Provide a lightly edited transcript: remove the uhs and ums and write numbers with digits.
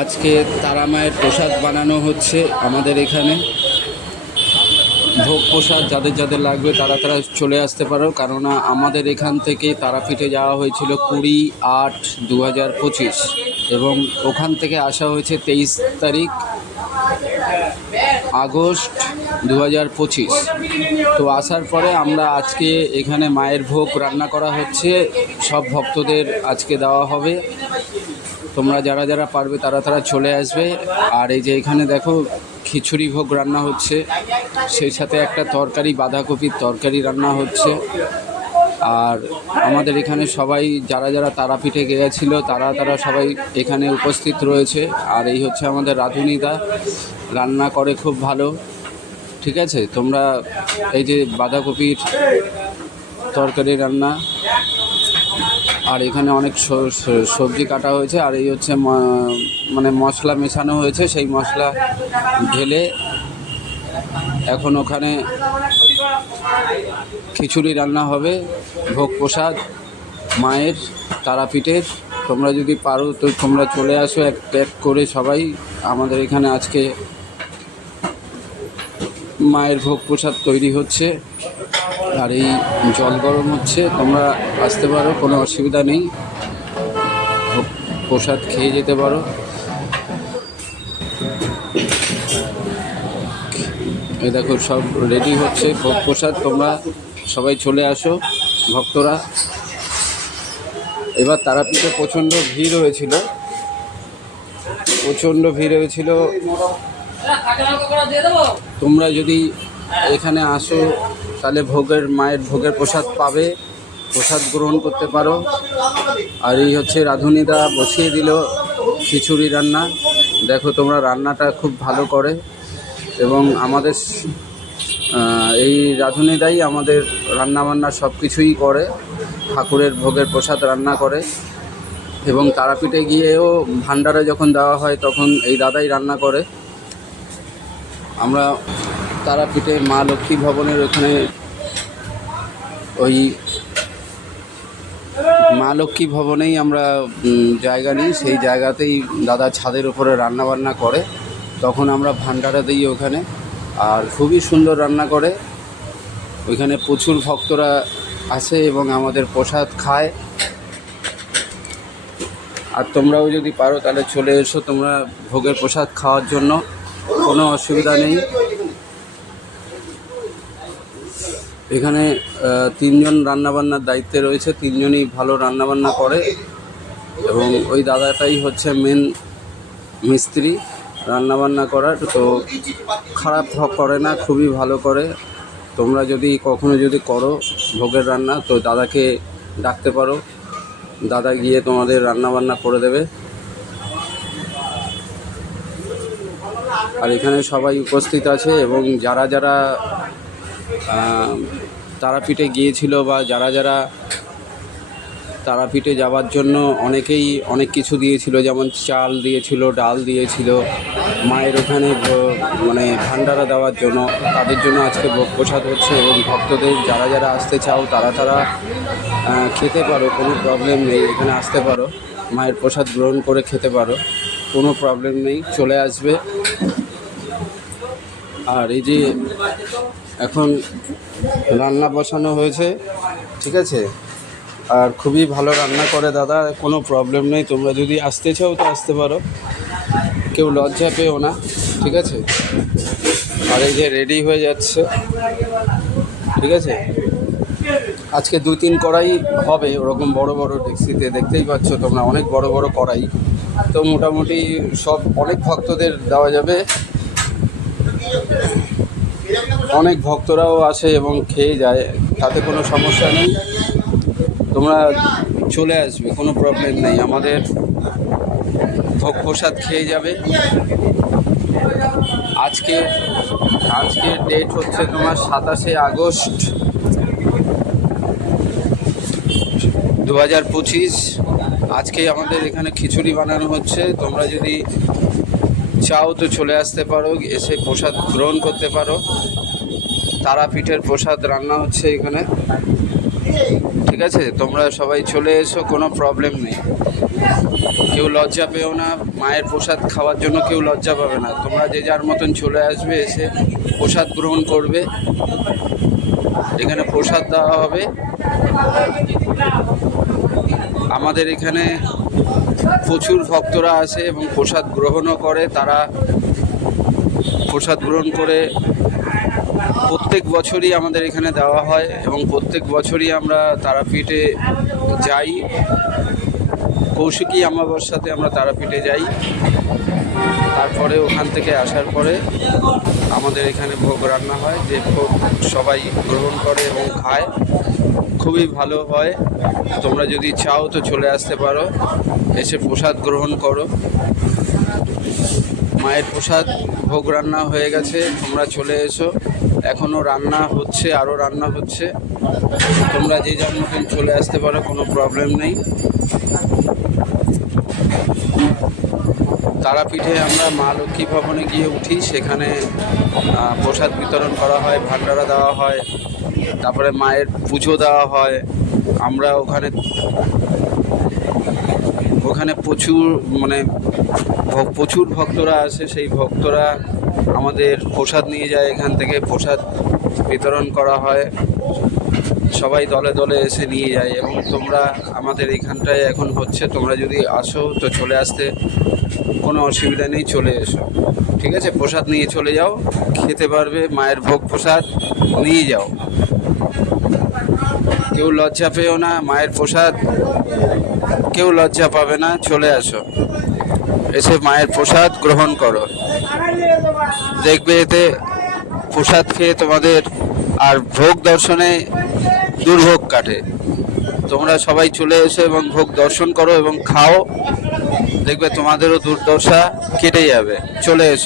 আজকে তারা মায়ের প্রসাদ বানানো হচ্ছে আমাদের এখানে। ভোগ প্রসাদ যাদের যাদের লাগবে তারা তারা চলে আসতে পারো, কেননা আমাদের এখান থেকে তারাপীঠে যাওয়া হয়েছিল 20/8/2025 এবং ওখান থেকে আসা হয়েছে 23 তারিখ আগস্ট 2025। তো আসার পরে আমরা আজকে এখানে মায়ের ভোগ রান্না করা হচ্ছে, সব ভক্তদের আজকে দেওয়া হবে। তোমরা যারা যারা পারবে তারা তারা চলে আসবে। আর এই যে এখানে দেখো খিচুড়ি ভোগ রান্না হচ্ছে, সেই সাথে একটা তরকারি, বাঁধাকপির তরকারি রান্না হচ্ছে। আর আমাদের এখানে সবাই যারা যারা তারাপীঠে গিয়েছিল তারা তারা সবাই এখানে উপস্থিত রয়েছে। আর এই হচ্ছে আমাদের রাঁধুনিদা, রান্না করে খুব ভালো। ঠিক আছে, তোমরা এই যে বাঁধাকপির তরকারি রান্না, আর এখানে অনেক সবজি কাটা হয়েছে। আর এই হচ্ছে মানে মশলা মেশানো হয়েছে, সেই মশলা ঢেলে এখন ওখানে খিচুড়ি রান্না হবে, ভোগ প্রসাদ মায়ের তারাপীঠের। তোমরা যদি পারো তো তোমরা চলে আসো এক এক করে সবাই। আমাদের এখানে আজকে মায়ের ভোগ প্রসাদ তৈরি হচ্ছে, আর এই জল গরম হচ্ছে। তোমরা আসতে পারো, কোনো অসুবিধা নেই, ভোগ প্রসাদ খেয়ে যেতে পারো। এই দেখো সব রেডি হচ্ছে ভোগ প্রসাদ, তোমরা সবাই চলে আসো ভক্তরা। এবার তারাপীঠে প্রচণ্ড ভিড় হয়েছিল, তোমরা যদি এখানে আসো তাহলে মায়ের ভোগের প্রসাদ পাবে, প্রসাদ গ্রহণ করতে পারো। আর এই হচ্ছে রাঁধুনিদা বসিয়ে দিল খিচুড়ি রান্না। দেখো তোমরা, রান্নাটা খুব ভালো করে এবং আমাদের এই রাঁধুনিদাই আমাদের রান্নাবান্না সব কিছুই করে, ঠাকুরের ভোগের প্রসাদ রান্না করে। এবং তারাপীঠে গিয়েও ভান্ডারে যখন দেওয়া হয় তখন এই দাদাই রান্না করে। আমরা তারাপীঠে মা লক্ষ্মী ভবনের ওখানে, ওই মা লক্ষ্মী ভবনেই আমরা জায়গা নিই, সেই জায়গাতেই দাদা ছাদের উপরে রান্নাবান্না করে, তখন আমরা ভান্ডারা দিই ওখানে। আর খুবই সুন্দর রান্না করে, ওইখানে প্রচুর ভক্তরা আসে এবং আমাদের প্রসাদ খায়। আর তোমরাও যদি পারো তাহলে চলে এসো তোমরা ভোগের প্রসাদ খাওয়ার জন্য, কোনো অসুবিধা নেই। এখানে 3 জন রান্নাবান্নার দায়িত্বে রয়েছে, 3 জনই ভালো রান্নাবান্না করে এবং ওই দাদাটাই হচ্ছে মেন মিস্ত্রি রান্নাবান্না করার। তো খারাপ করে না, খুবই ভালো করে। তোমরা যদি কখনো যদি করো ভোগের রান্না তো দাদাকে ডাকতে পারো, দাদা গিয়ে তোমাদের রান্নাবান্না করে দেবে। আর এখানে সবাই উপস্থিত আছে এবং যারা যারা তারাপীঠে গিয়েছিল বা যারা যারা তারাপীঠে যাওয়ার জন্য অনেকেই অনেক কিছু দিয়েছিল, যেমন চাল দিয়েছিল, ডাল দিয়েছিল মায়ের ওখানে মানে ভান্ডারা দেওয়ার জন্য, তাদের জন্য আজকে ভোগ প্রসাদ হচ্ছে। এবং ভক্তদের যারা যারা আসতে চাও তারা তারা খেতে পারো, কোনো প্রবলেম নেই, এখানে আসতে পারো, মায়ের প্রসাদ গ্রহণ করে খেতে পারো, কোনো প্রবলেম নেই, চলে আসবে। আর এই যে এখন রান্না বসানো হয়েছে, ঠিক আছে, আর খুবই ভালো রান্না করে দাদা, কোনো প্রবলেম নেই। তোমরা যদি আসতে চাও তো আসতে পারো, কেউ লজ্জা পেও না, ঠিক আছে। আর এই যে রেডি হয়ে যাচ্ছে, ঠিক আছে। আজকে 2-3 কড়াই হবে, ওরকম বড় বড় ডেক্সিতে, দেখতেই পাচ্ছ তোমরা, অনেক বড় বড় কড়াই। তো মোটামুটি সব অনেক ভক্তদের দেওয়া যাবে, অনেক ভক্তরাও আসে এবং খেয়ে যায়, তাতে কোনো সমস্যা নেই। তোমরা চলে আসবে, কোনো প্রবলেম নেই, আমাদের ভোগ প্রসাদ খেয়ে যাবে। আজকের ডেট হচ্ছে তোমার 27শে আগস্ট 2025। আজকে আমাদের এখানে খিচুড়ি বানানো হচ্ছে, তোমরা যদি চাও তো চলে আসতে পারো, এসে প্রসাদ গ্রহণ করতে পারো। তারাপীঠের প্রসাদ রান্না হচ্ছে এখানে। ঠিক আছে, তোমরা সবাই চলে এসো, কোনো প্রবলেম নেই। কেউ লজ্জা পেও না, মায়ের প্রসাদ খাওয়ার জন্য কেউ লজ্জা পাবে না। তোমরা যে যার মতন চলে আসবে, এসে প্রসাদ গ্রহণ করবে। এখানে প্রসাদ দেওয়া হবে। আমাদের এখানে প্রচুর ভক্তরা আসে এবং প্রসাদ গ্রহণও করে। তারা প্রসাদ গ্রহণ করে প্রত্যেক বছরই আমাদের এখানে দেওয়া হয় এবং প্রত্যেক বছরই আমরা তারাপীঠে যাই। কৌশিকী অমাবস্যাতে আমরা তারাপীঠে যাই। তারপরে ওখান থেকে আসার পরে আমাদের এখানে ভোগ রান্না হয়, যে ভোগ সবাই গ্রহণ করে এবং খায়। খুবই ভালো হয়। তোমরা যদি চাও তো চলে আসতে পারো, এসে প্রসাদ গ্রহণ করো। মায়ের প্রসাদ ভোগ রান্না হয়ে গেছে, তোমরা চলে এসো। এখনও রান্না হচ্ছে, আরও রান্না হচ্ছে। তোমরা যে যার মতন চলে আসতে পারো, কোনো প্রবলেম নেই। তারাপীঠে আমরা মা লক্ষ্মী ভবনে গিয়ে উঠি, সেখানে প্রসাদ বিতরণ করা হয়, ভান্ডারা দেওয়া হয়, তারপরে মায়ের পুজো দেওয়া হয়। আমরা ওখানে প্রচুর ভক্তরা আসে। সেই ভক্তরা আমাদের প্রসাদ নিয়ে যায়, এখান থেকে প্রসাদ বিতরণ করা হয়। সবাই দলে দলে এসে নিয়ে যায় এবং তোমরা আমাদের এখানটায় এখন হচ্ছে, তোমরা যদি আসো তো চলে আসতে কোনো অসুবিধা নেই, চলে এসো। ঠিক আছে, প্রসাদ নিয়ে চলে যাও, খেতে পারবে। মায়ের ভোগ প্রসাদ নিয়ে যাও, কেউ লজ্জা পেও না। মায়ের প্রসাদ কেউ লজ্জা পাবে না, চলে আসো, এসে মায়ের প্রসাদ গ্রহণ করো। দেখবে এতে প্রসাদ খেয়ে তোমাদের আর ভোগ দর্শনে দুর্ভোগ কাটে। তোমরা সবাই চলে এসো এবং ভোগ দর্শন করো এবং খাও, দেখবে তোমাদেরও দুর্দশা কেটে যাবে। চলে এসো।